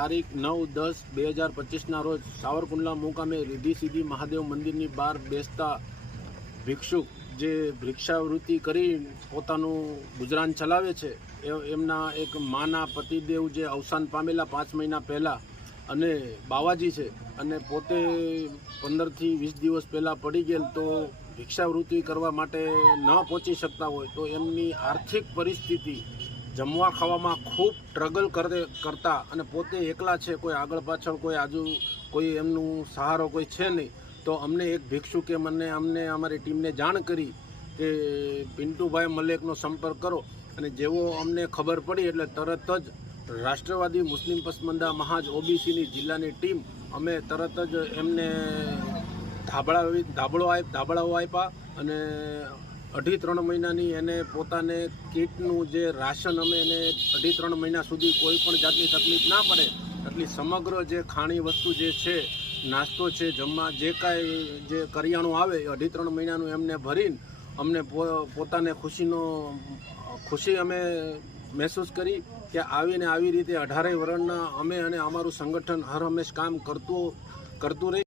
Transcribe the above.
તારીખ 9-10-2025 રોજ સાવરકુંડલા મુકામે રીધી સીધી મહાદેવ મંદિરની બહાર બેસતા ભિક્ષુક જે ભિક્ષાવૃત્તિ કરી પોતાનું ગુજરાન ચલાવે છે, એમના એક માના પતિદેવ જે અવસાન પામેલા 5 મહિના પહેલાં અને બાવાજી છે અને પોતે 15થી 20 દિવસ પહેલાં પડી ગયેલ, તો ભિક્ષાવૃત્તિ કરવા માટે ન પહોંચી શકતા હોય તો એમની આર્થિક પરિસ્થિતિ જમવા ખાવામાં ખૂબ સ્ટ્રગલ કરતા અને પોતે એકલા છે, કોઈ આગળ પાછળ કોઈ એમનું સહારો કોઈ છે નહીં, તો અમને એક ભિક્ષુકે અમને અમારી ટીમને જાણ કરી કે પિન્ટુભાઈ મલેકનો સંપર્ક કરો, અને જેવો અમને ખબર પડી એટલે તરત જ રાષ્ટ્રવાદી મુસ્લિમ પસમંદા મહાજ ઓબીસીની જિલ્લાની ટીમ અમે તરત જ એમને ધાબળાઓ આપ્યા અને 2.5-3 મહિનાની એને પોતાને કીટનું જે રાશન અમે એને 2.5-3 મહિના સુધી કોઈ પણ જાતની તકલીફ ના પડે એટલી સમગ્ર જે ખાણી વસ્તુ જે છે, નાસ્તો છે, જમવા જે કાંઈ જે કરિયાણું આવે એ 2.5-3 મહિનાનું એમને ભરીને અમને પોતાને ખુશી અમે મહેસૂસ કરી કે આવી રીતે 18 વર્ષના અમે અને અમારું સંગઠન હર હંમેશ કામ કરતું રહી.